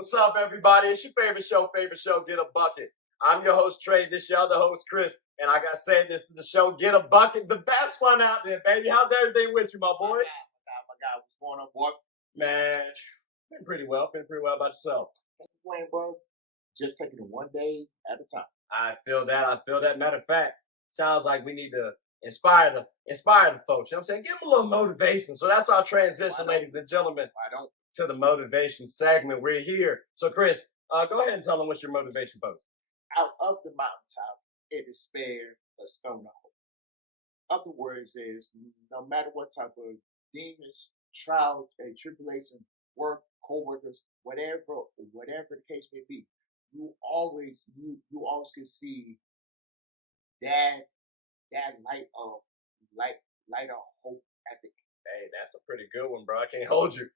What's up, everybody? It's your favorite show, Get a Bucket. I'm your host, Trey. This your other host, Chris. And like I said, this is the show, Get a Bucket, the best one out there, baby. How's everything with you, my boy? My guy, what's going on, boy? Man, been pretty well about yourself. Playing, bro. Just taking it one day at a time. I feel that. Matter of fact, sounds like we need to inspire the folks. You know what I'm saying? Give them a little motivation. So that's our transition, ladies and gentlemen. I don't. To the motivation segment. We're here. So, Chris, go ahead and tell them what's your motivation post. Out of the mountaintop, it is spared a stone of hope. Other words is, no matter what type of demons, trials, and tribulations, work, co-workers, whatever the case may be, you always can see that light of hope at the end. Hey, that's a pretty good one, bro. I can't hold you.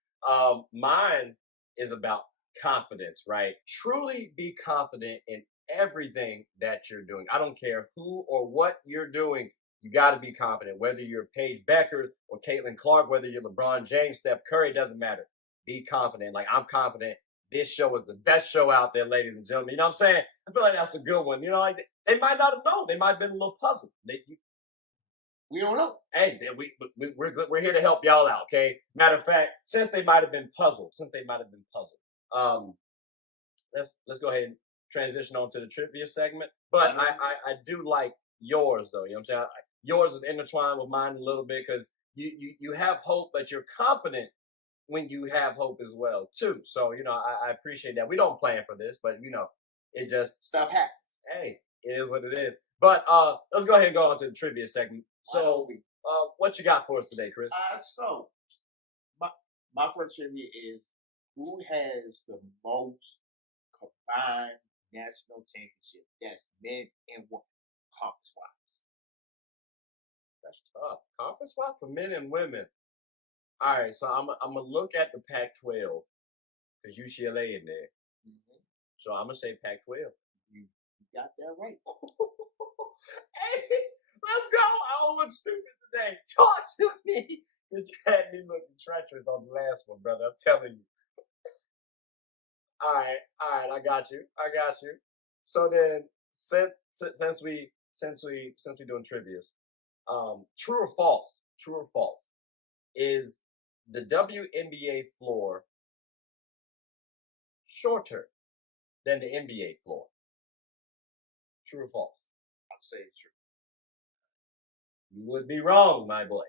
Mine is about confidence, right? Truly be confident in everything that you're doing. I don't care who or what you're doing. You got to be confident. Whether you're Paige Becker or Caitlin Clark, whether you're LeBron James, Steph Curry, doesn't matter. Be confident. Like, I'm confident this show is the best show out there, ladies and gentlemen. You know what I'm saying? I feel like that's a good one. You know, like, they might not have known. They might have been a little puzzled. We don't know. Hey, we're here to help y'all out, okay? Matter of fact, since they might have been puzzled, let's go ahead and transition on to the trivia segment. But I do like yours, though. You know what I'm saying? Yours is intertwined with mine a little bit because you have hope, but you're confident when you have hope as well, too. So, you know, I appreciate that. We don't plan for this, but, you know, it just... Stuff happens. Hey, it is what it is. But let's go ahead and go on to the trivia segment. So, what you got for us today, Chris? So, my first trivia is, who has the most combined national championships? That's men and women, conference-wise. That's tough. Conference-wise for men and women. All right, so I'm gonna look at the Pac-12 because UCLA in there. Mm-hmm. So I'm gonna say Pac-12. You got that right. Hey, let's go. I look stupid today. Talk to me. Because you had me looking treacherous on the last one, brother. I'm telling you. All right. I got you. So then, since we doing trivias, true or false? Is the WNBA floor shorter than the NBA floor? True or false? I'm saying true. You would be wrong, my boy.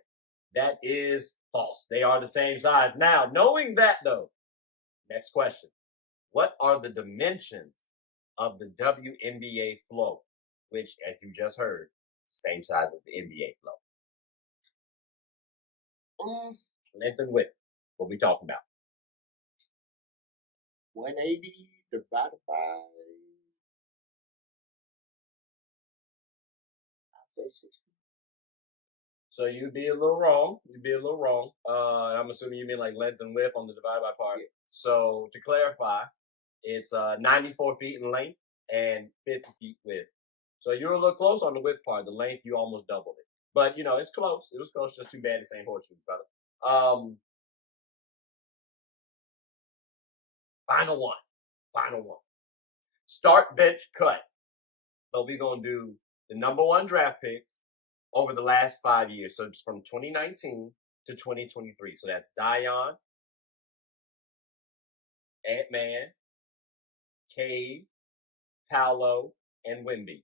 That is false. They are the same size. Now, knowing that, though, next question. What are the dimensions of the WNBA floor, which, as you just heard, is the same size as the NBA floor? Length and width. What we talking about? 180 divided by... I'll say 60. So you'd be a little wrong. I'm assuming you mean like length and width on the divided by part. Yeah. So to clarify, it's 94 feet in length and 50 feet width. So you're a little close on the width part. The length, you almost doubled it. But, you know, it's close. It was close. Just too bad this ain't horseshoe, brother. Final one. Start, bench, cut. But we're going to do the number one draft picks over the last 5 years. So it's from 2019 to 2023. So that's Zion, Ant-Man, Cade, Paolo, and Wemby.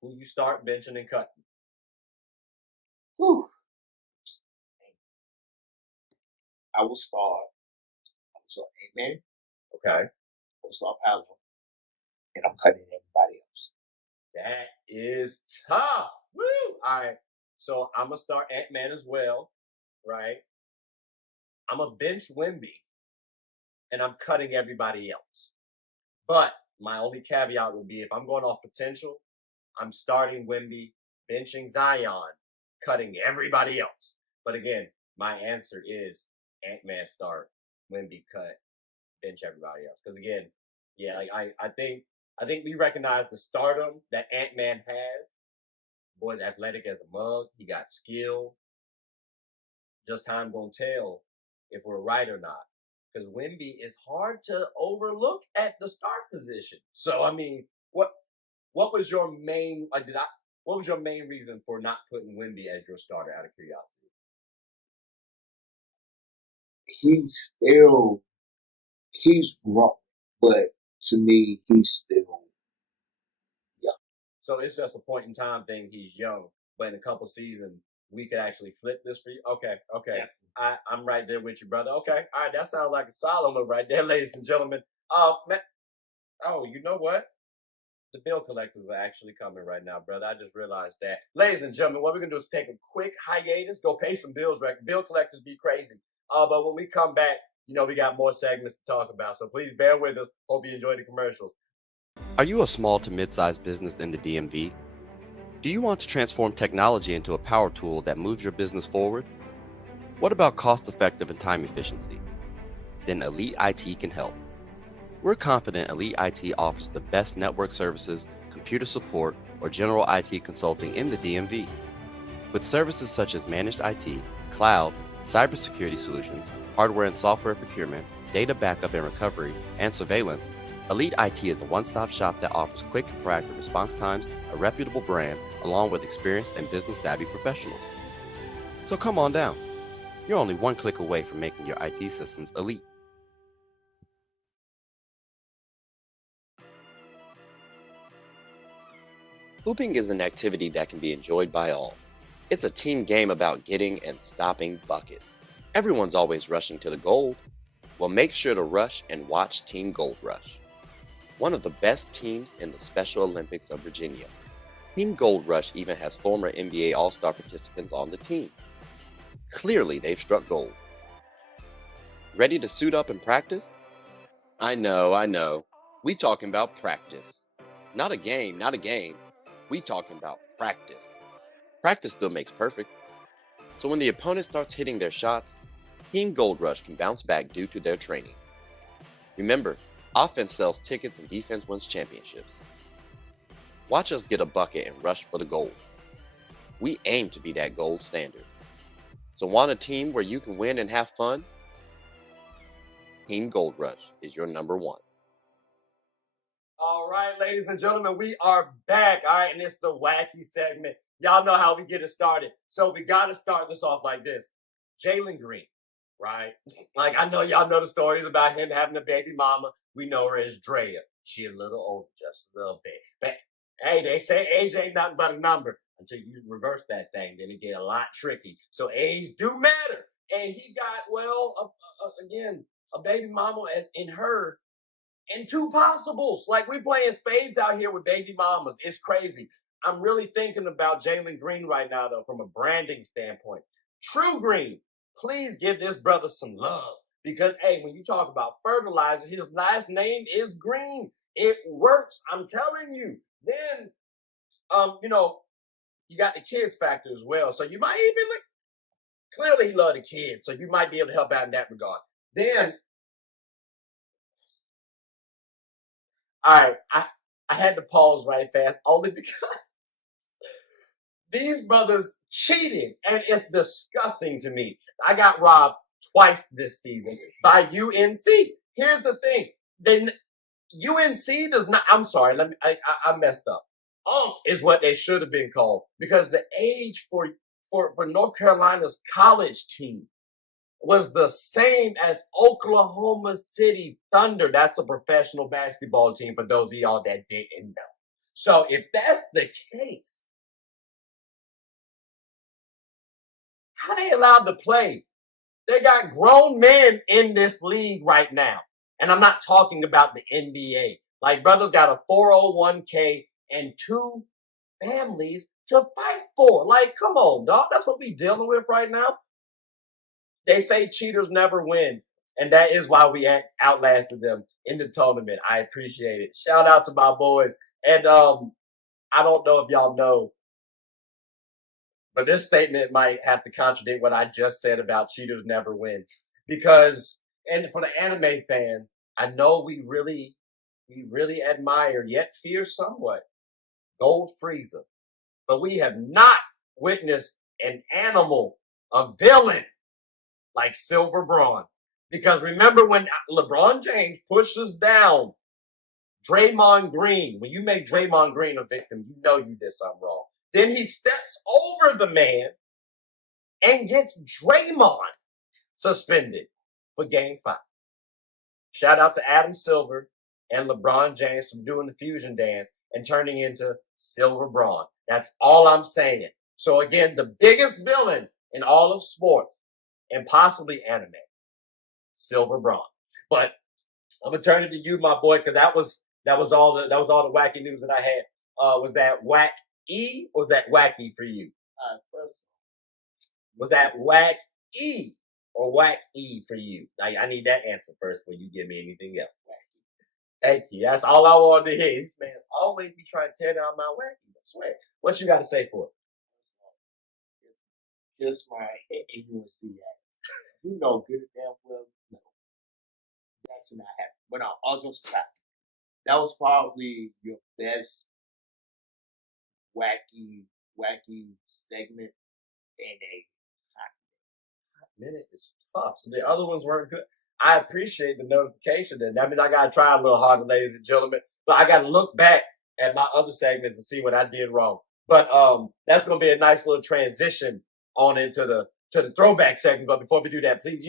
Who you start benching and cutting? Whew. I will start Ant-Man. Okay. I will start Paolo. And I'm cutting everybody else. That is tough. Woo! All right. So I'm going to start Ant-Man as well, right? I'm going to bench Wemby, and I'm cutting everybody else. But my only caveat would be if I'm going off potential, I'm starting Wemby, benching Zion, cutting everybody else. But again, my answer is Ant-Man start, Wemby cut, bench everybody else. Because again, yeah, like I think we recognize the stardom that Ant-Man has. Boy's athletic as a mug. He got skill. Just time gonna tell if we're right or not. because Wemby is hard to overlook at the start position. So I mean, what was your main what was your main reason for not putting Wemby as your starter out of curiosity? He's wrong, but to me, he's still young. So it's just a point in time thing. He's young, but in a couple seasons, we could actually flip this for you. Okay. I'm right there with you, brother. Okay, all right, that sounds like a solid one right there, ladies and gentlemen. Man, oh, you know what? The bill collectors are actually coming right now, brother. I just realized that. Ladies and gentlemen, what we're gonna do is take a quick hiatus, go pay some bills. Right? Bill collectors be crazy. But when we come back, we got more segments to talk about. So please bear with us. Hope you enjoy the commercials. Are you a small to mid-sized business in the DMV? Do you want to transform technology into a power tool that moves your business forward? What about cost-effective and time efficiency? Then Elite IT can help. We're confident Elite IT offers the best network services, computer support, or general IT consulting in the DMV. With services such as managed IT, cloud, cybersecurity solutions, hardware and software procurement, data backup and recovery, and surveillance, Elite IT is a one-stop shop that offers quick and proactive response times, a reputable brand, along with experienced and business-savvy professionals. So come on down. You're only one click away from making your IT systems elite. Hooping is an activity that can be enjoyed by all. It's a team game about getting and stopping buckets. Everyone's always rushing to the gold. Well, make sure to rush and watch Team Gold Rush, one of the best teams in the Special Olympics of Virginia. Team Gold Rush even has former NBA All-Star participants on the team. Clearly, they've struck gold. Ready to suit up and practice? I know. We talking about practice. Not a game. We talking about practice. Practice still makes perfect. So when the opponent starts hitting their shots, Team Gold Rush can bounce back due to their training. Remember, offense sells tickets and defense wins championships. Watch us get a bucket and rush for the gold. We aim to be that gold standard. So want a team where you can win and have fun? Team Gold Rush is your number one. All right, ladies and gentlemen, we are back. All right, and it's the Wacky segment. Y'all know how we get it started. So we got to start this off like this. Jalen Green, right? Like, I know y'all know the stories about him having a baby mama. We know her as Drea. She a little older, just a little bit. But, hey, they say age ain't nothing but a number until you reverse that thing. Then it get a lot tricky. So age do matter. And he got, again, a baby mama in her and two possibles. Like, we playing spades out here with baby mamas. It's crazy. I'm really thinking about Jalen Green right now, though, from a branding standpoint. True Green, please give this brother some love. Because, hey, when you talk about fertilizer, his last name is Green. It works. I'm telling you. Then, you got the kids factor as well. So you might even, clearly he love the kids. So you might be able to help out in that regard. Then, all right, I had to pause right fast only because these brothers cheating, and it's disgusting to me. I got robbed twice this season by UNC. Here's the thing: then UNC does not. I'm sorry. I messed up. Is what they should have been called, because the age for North Carolina's college team was the same as Oklahoma City Thunder. That's a professional basketball team for those of y'all that didn't know. So if that's the case, how they allowed to play? They got grown men in this league right now. And I'm not talking about the NBA. Like, brothers got a 401k and two families to fight for. Like, come on, dog. That's what we dealing with right now. They say cheaters never win. And that is why we outlasted them in the tournament. I appreciate it. Shout out to my boys. And I don't know if y'all know, but this statement might have to contradict what I just said about cheaters never win. Because, and for the anime fans, I know we really admire, yet fear somewhat, Gold Frieza. But we have not witnessed an animal, a villain, like Silver Bron. Because remember when LeBron James pushes down Draymond Green, when you make Draymond Green a victim, you know you did something wrong. Then he steps over the man and gets Draymond suspended for Game 5. Shout out to Adam Silver and LeBron James for doing the fusion dance and turning into Silver Bron. That's all I'm saying. So again, the biggest villain in all of sports and possibly anime, Silver Bron. But I'm gonna turn it to you, my boy, because that was all the wacky news that I had. Was that Wacky or was that wacky for you? First, Was that Wacky or Wacky for you? I need that answer first before you give me anything else. Thank you. That's all I wanted to hear. This man always be trying to tear down my wacky. I swear. What you got to say for it? Just my ignorance. You know good and damn well. No, that's not happening. But no, all jokes aside, that was probably your best wacky segment in a hot minute is tough. So the other ones weren't good. I appreciate the notification. Then that means I gotta try a little harder, ladies and gentlemen. But I gotta look back at my other segments and see what I did wrong. But that's gonna be a nice little transition on into the throwback segment. But before we do that, please,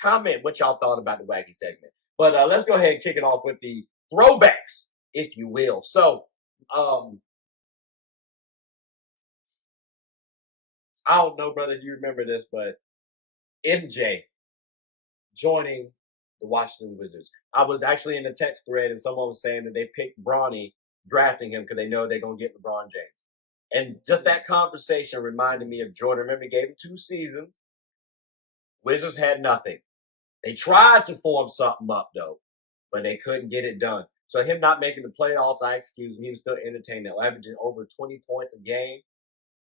comment what y'all thought about the wacky segment. But let's go ahead and kick it off with the throwbacks, if you will. So I don't know, brother, do you remember this, but MJ joining the Washington Wizards. I was actually in the text thread and someone was saying that they picked Bronny, drafting him because they know they're going to get LeBron James. And just that conversation reminded me of Jordan. Remember, he gave him 2 seasons. Wizards had nothing. They tried to form something up, though, but they couldn't get it done. So him not making the playoffs, I excuse him. He was still entertaining, averaging over 20 points a game,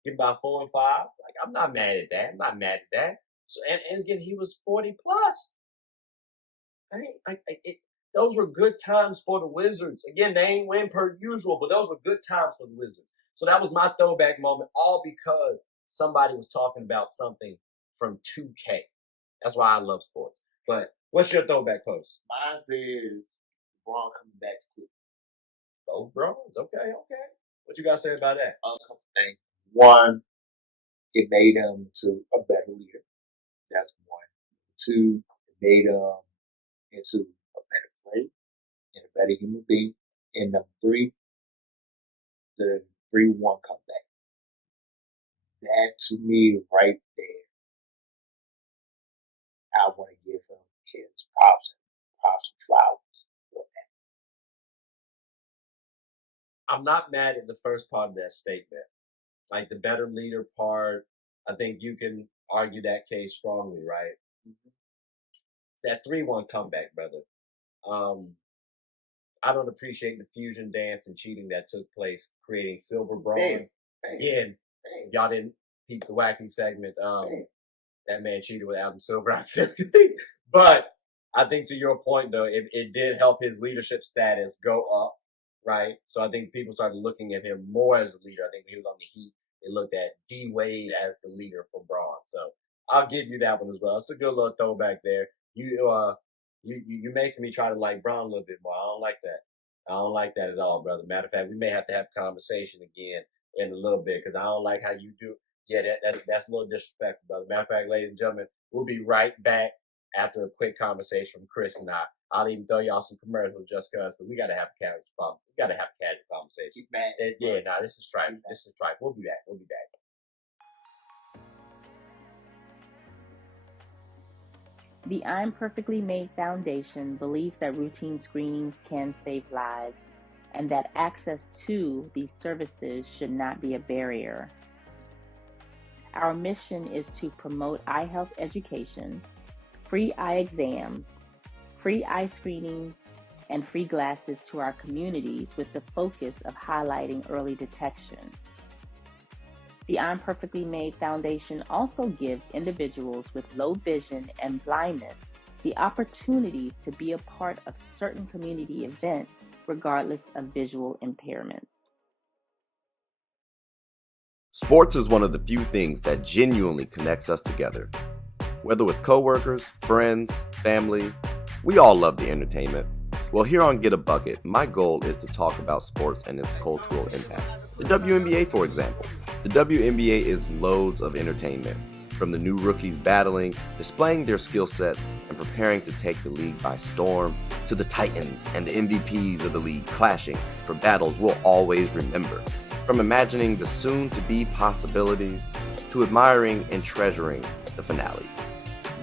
getting by 4 and 5. Like, I'm not mad at that. So, and again, he was 40 plus. Those were good times for the Wizards. Again, they ain't win per usual, but those were good times for the Wizards. So that was my throwback moment, all because somebody was talking about something from 2K. That's why I love sports. But what's your throwback post? Mine says Bron coming back to Cleveland. Oh, Brons. Okay. What you got to say about that? A couple things. One, it made him to a better leader. That's one. 2, it made him into a better player and a better human being. And number 3, the 3-1 comeback. That to me right there, I want to give him his props and flowers for that. I'm not mad at the first part of that statement. Like the better leader part, I think you can argue that case strongly, right? Mm-hmm. That 3-1 comeback, brother. I don't appreciate the fusion dance and cheating that took place, creating Silver Bron. Again, y'all didn't peep the wacky segment. That man cheated with Adam Silver. But I think to your point, though, it did help his leadership status go up, right? So I think people started looking at him more as a leader. I think when he was on the Heat, they looked at D Wade as the leader for Bron. So I'll give you that one as well. It's a good little throwback there. You making me try to like Bron a little bit more. I don't like that. I don't like that at all, brother. Matter of fact, we may have to have a conversation again in a little bit because I don't like how you do. Yeah, that's a little disrespectful, brother. Matter of fact, ladies and gentlemen, we'll be right back after a quick conversation from Chris and I. I'll even throw y'all some commercials just because, but we gotta have a casual conversation. Keep mad. This is tripe. We'll be back. The I'm Perfectly Made Foundation believes that routine screenings can save lives and that access to these services should not be a barrier. Our mission is to promote eye health education, free eye exams, free eye screenings, and free glasses to our communities with the focus of highlighting early detection. The I'm Perfectly Made Foundation also gives individuals with low vision and blindness the opportunities to be a part of certain community events regardless of visual impairments. Sports is one of the few things that genuinely connects us together. Whether with coworkers, friends, family, we all love the entertainment. Well, here on Get a Bucket, my goal is to talk about sports and its cultural impact. The WNBA, for example. The WNBA is loads of entertainment, from the new rookies battling, displaying their skill sets, and preparing to take the league by storm, to the titans and the MVPs of the league clashing for battles we'll always remember. From imagining the soon-to-be possibilities, to admiring and treasuring the finales.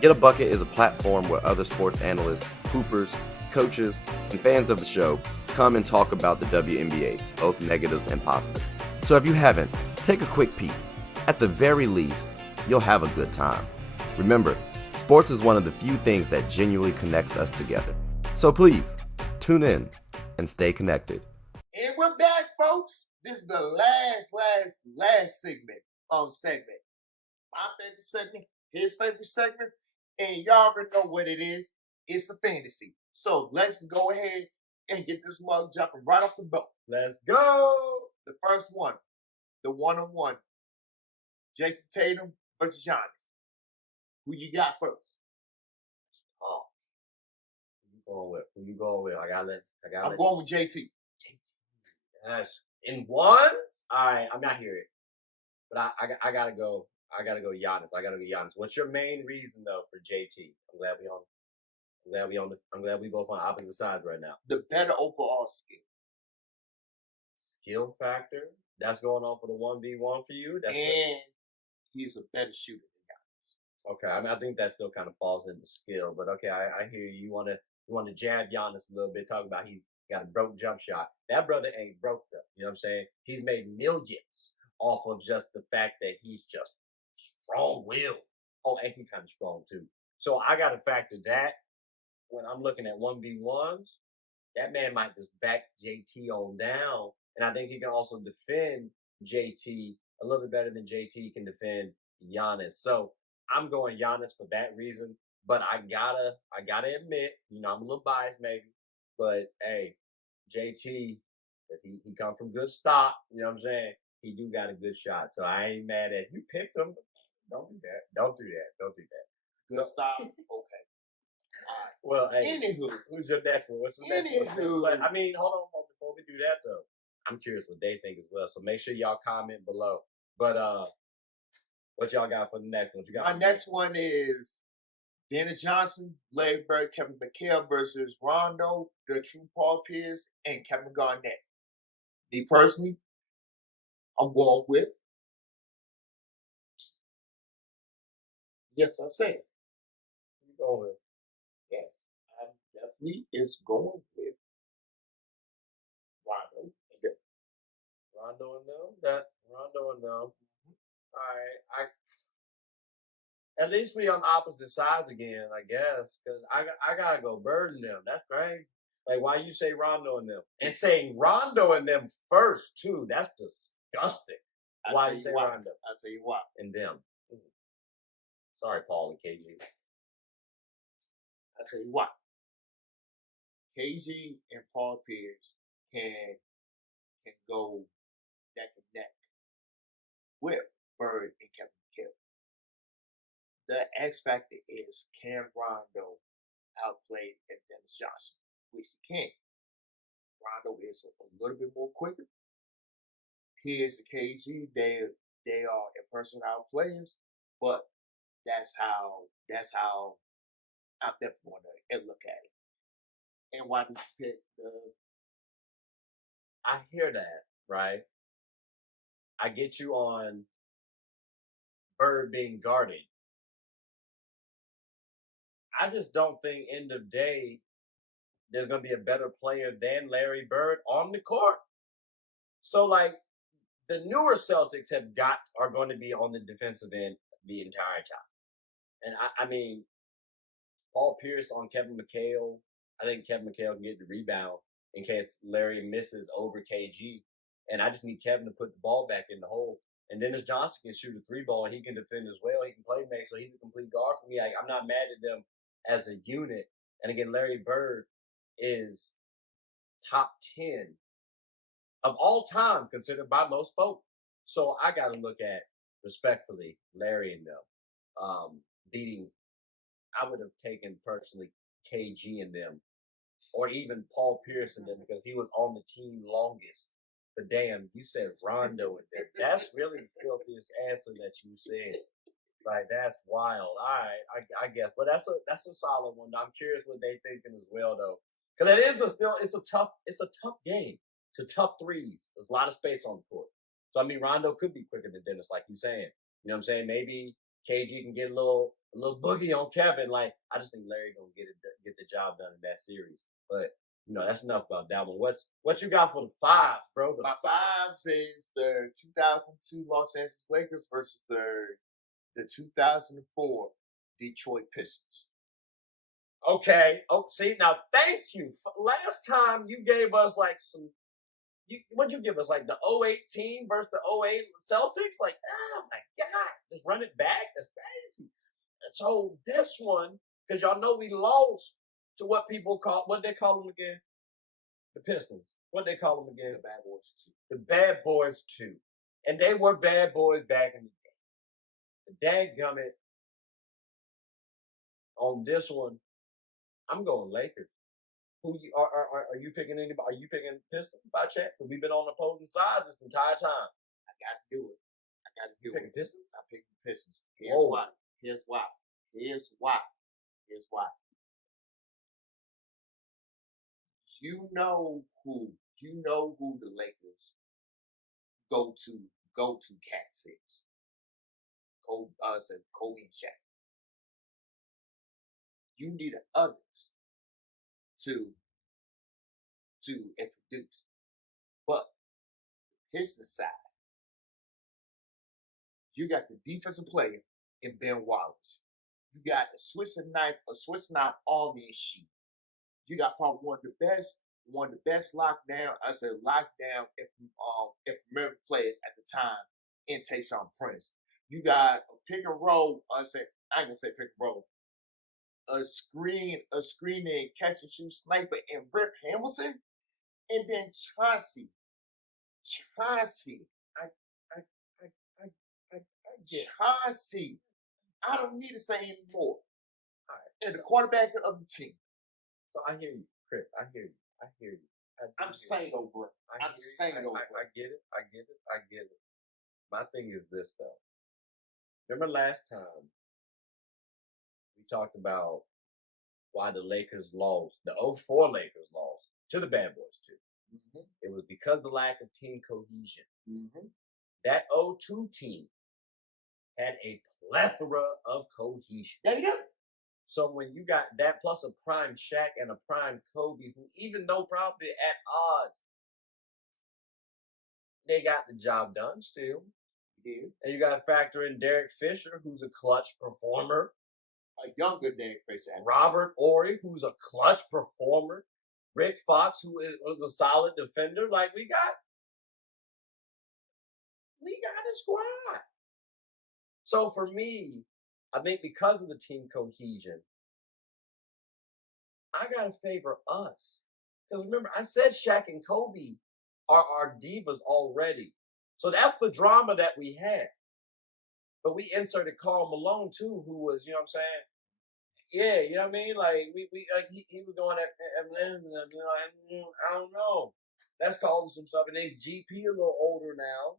Get a Bucket is a platform where other sports analysts, hoopers, coaches, and fans of the show come and talk about the WNBA, both negatives and positives. So if you haven't, take a quick peek. At the very least, you'll have a good time. Remember, sports is one of the few things that genuinely connects us together. So please, tune in and stay connected. And we're back, folks. This is the last segment. My favorite segment, his favorite segment, and y'all already know what it is. It's the fantasy. So let's go ahead and get this mug jumping right off the boat. Let's go. The first one, the one-on-one. Jason Tatum versus Giannis. Who you got first? Oh, who you going with? I'm going with JT. Yes. In ones? I'm not here. But I gotta go. I gotta go Giannis. What's your main reason though for JT? I'm glad we both on opposite sides right now. The better overall skill. Skill factor? That's going on for the 1v1 for you? He's a better shooter than Giannis. Okay, I think that still kind of falls into skill, but okay, I hear you. You want to jab Giannis a little bit, talk about he got a broke jump shot. That brother ain't broke though. You know what I'm saying? He's made millions off of just the fact that he's just strong-willed. Oh, and he's kind of strong too. So I got to factor that when I'm looking at 1v1s. That man might just back JT on down, and I think he can also defend JT a little bit better than JT can defend Giannis. So I'm going Giannis for that reason. But I gotta admit, I'm a little biased maybe, but hey, JT, he come from good stock. You know what I'm saying? He do got a good shot, so I ain't mad at you. Picked him. Don't do that. Good stock. Okay. All right. Well, hey, anywho, who's your next one? What's the next one? But, I mean, hold on before we do that though. I'm curious what they think as well. So make sure y'all comment below. But what y'all got for the next one? My next one is Dennis Johnson, Larry Bird, Kevin McHale versus Rondo, the true Paul Pierce, and Kevin Garnett. Me personally, I'm going with. Yes, I said. You going with? Yes, I definitely is going with Rondo. Rondo and them. All right, at least we on opposite sides again, I guess, because I gotta go Bird and them. That's crazy. Like, why you say Rondo and them? And saying Rondo and them first too, that's disgusting. Why you say Rondo? I'll tell you why. And them. Sorry, Paul and KG. I'll tell you why. KG and Paul Pierce can go neck and neck with Bird and Kevin McHale. The X factor is, can Rondo outplay Dennis Johnson? Which he can. Rondo is a little bit more quicker. Pierce and KG, they are impersonal players, but that's how I'm definitely going to look at it. And why did you pick the? I hear that, right? I get you on Bird being guarded. I just don't think end of day there's going to be a better player than Larry Bird on the court. So, like, the newer Celtics are going to be on the defensive end the entire time. And I mean, Paul Pierce on Kevin McHale, I think Kevin McHale can get the rebound in case Larry misses over KG. And I just need Kevin to put the ball back in the hole. And Dennis Johnson can shoot a 3-ball and he can defend as well. He can play make, so he's a complete guard for me. I'm not mad at them as a unit. And again, Larry Bird is top 10 of all time considered by most folks. So I got to look at, respectfully, Larry and them beating I would have taken personally KG and them, or even Paul Pierce and them because he was on the team longest. But damn, you said Rondo and them. That's really the filthiest answer that you said. Like that's wild. All right, I guess, but that's a solid one. I'm curious what they thinking as well though, because it's a tough game. It's a tough threes. There's a lot of space on the court. So I mean, Rondo could be quicker than Dennis, like you saying. You know what I'm saying? Maybe KG can get a little boogie on Kevin. Like I just think Larry gonna get the job done in that series. But that's enough about that one. What you got for the fives, bro? My fives is the 2002 Los Angeles Lakers versus the 2004 Detroit Pistons. Okay. Oh, see, now thank you. Last time you gave us like what'd you give us? Like the 08 team versus the 08 Celtics? Like, oh my God. Just run it back? That's crazy. And so this one, because y'all know we lost to what they call them again? The Pistons. What they call them again? The Bad Boys 2. The Bad Boys 2. And they were bad boys back in the day. Dadgummit, on this one, I'm going Lakers. Who are you picking anybody? Are you picking Pistons by chance? Because we've been on opposing sides this entire time. I got to do it. Picking Pistons? I'm picking Pistons. Here's why. You know who the Lakers go to cats is. Kobe and Shaq. You need others to introduce. But here's the side. You got the defensive player in Ben Wallace. You got a Swiss knife army and sheet. You got probably one of the best lockdown if American players at the time in Tatum Prince. You got a pick and roll. I ain't gonna say pick and roll. A screen and catch and shoot sniper and Rip Hamilton, and then Chauncey. Chauncey. I don't need to say anymore. All right. And the quarterback of the team. So I hear you, Chris. I hear you. I'm saying over. I get it. My thing is this though. Remember last time we talked about why the Lakers lost, the 04 Lakers lost to the Bad Boys too. Mm-hmm. It was because of the lack of team cohesion. Mm-hmm. That 02 team had a plethora of cohesion. Yeah, you do. So when you got that plus a prime Shaq and a prime Kobe, who even though probably at odds, they got the job done still. Yeah. And you got to factor in Derek Fisher, who's a clutch performer. A younger Derek Fisher. Robert Horry, who's a clutch performer. Rick Fox, who was a solid defender. Like we got a squad. So for me, I think because of the team cohesion, I gotta favor us. Because remember, I said Shaq and Kobe are our divas already. So that's the drama that we had. But we inserted Karl Malone too, who was, you know what I'm saying? Yeah, you know what I mean? Like we like he was doing that. I don't know. That's causing some stuff. And then GP a little older now,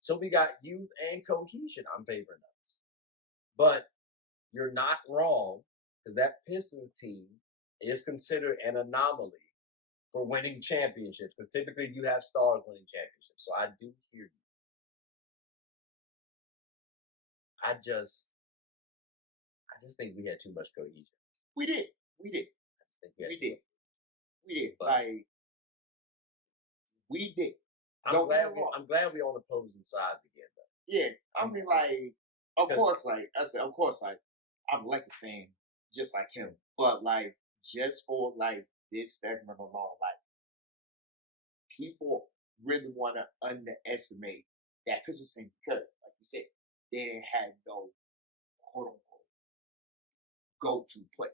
so we got youth and cohesion. I'm favoring us, but you're not wrong because that Pistons team is considered an anomaly for winning championships because typically you have stars winning championships. So I do hear you. I just think we had too much cohesion. We did. But like we did. I'm glad we're on opposing sides again, though. Yeah, I mean, like, of course, I'm a Lakers fan, just like him. But like, just for like this segment alone, like, people really want to underestimate that position because, like you said, they didn't have no quote unquote go-to play.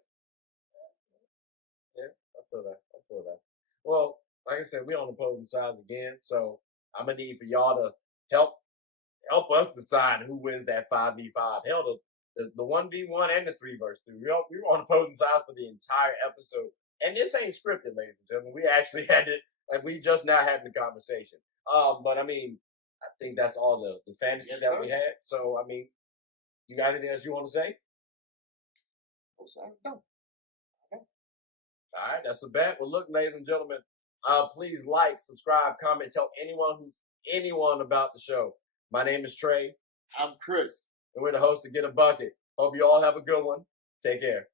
Yeah, I feel that. Well, like I said, we're on opposing sides again, so I'm gonna need for y'all to help us decide who wins that 5v5. Hell, the 1v1 and the 3 vs 3. We were on opposing sides for the entire episode. And this ain't scripted, ladies and gentlemen. We actually had it, like we just now had the conversation. But I mean, I think that's all the fantasy that we had. So I mean, you got anything else you want to say? No. All right, that's a bet. Well, look, ladies and gentlemen, please like, subscribe, comment, tell anyone about the show. My name is Trey. I'm Chris. And we're the hosts of Get a Bucket. Hope you all have a good one. Take care.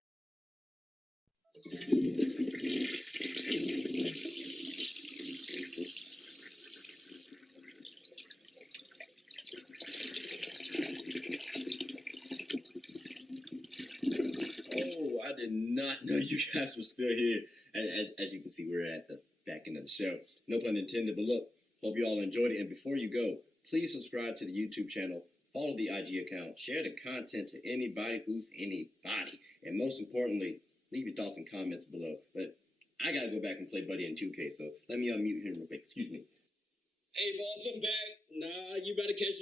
Oh, I did not know you guys were still here. As you can see, we're at the back end of the show. No pun intended, but look, hope you all enjoyed it. And before you go, please subscribe to the YouTube channel, follow the IG account, share the content to anybody who's anybody. And most importantly, leave your thoughts and comments below. But I got to go back and play Buddy in 2K, so let me unmute him real quick. Excuse me. Hey, boss, I'm back. Nah, you better catch